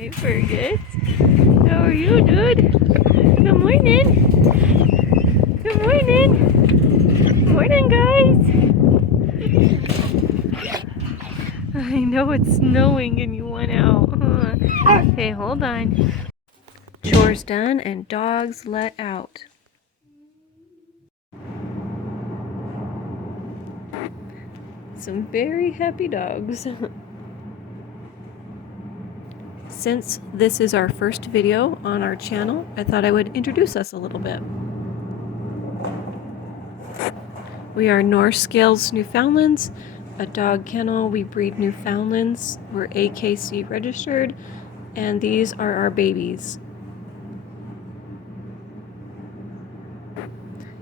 Hey, Fergus. How are you, dude? Good morning. Good morning. Morning, guys. I know it's snowing and you went out, huh? Okay, hold on. Chores done and dogs let out. Some very happy dogs. Since this is our first video on our channel, I thought I would introduce us a little bit. We are Norse Scales Newfoundlands, a dog kennel. We breed Newfoundlands. We're AKC registered, and these are our babies.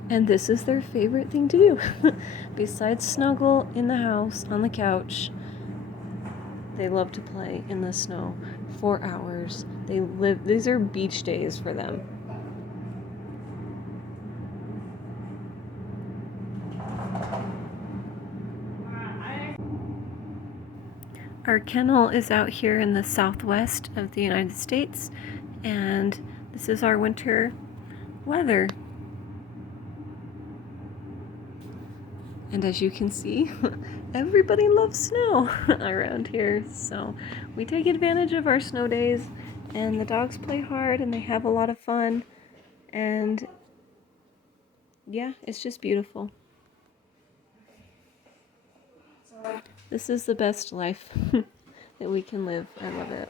And this is their favorite thing to do. Besides snuggle in the house, on the couch, they love to play in the snow for hours. These are beach days for them. Our kennel is out here in the southwest of the United States, and this is our winter weather. And as you can see, everybody loves snow around here, so we take advantage of our snow days, and the dogs play hard and they have a lot of fun, and yeah, it's just beautiful. This is the best life that we can live. I love it.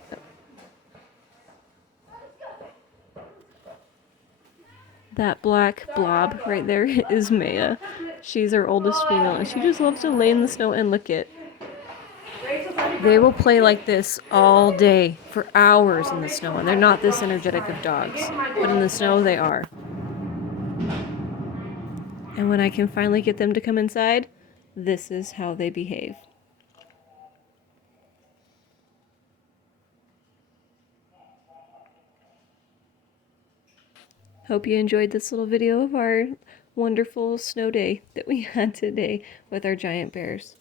That black blob right there is Maya. She's our oldest female, and she just loves to lay in the snow and lick it. They will play like this all day for hours in the snow, and they're not this energetic of dogs, but in the snow they are. And when I can finally get them to come inside, this is how they behave. Hope you enjoyed this little video of our wonderful snow day that we had today with our giant bears.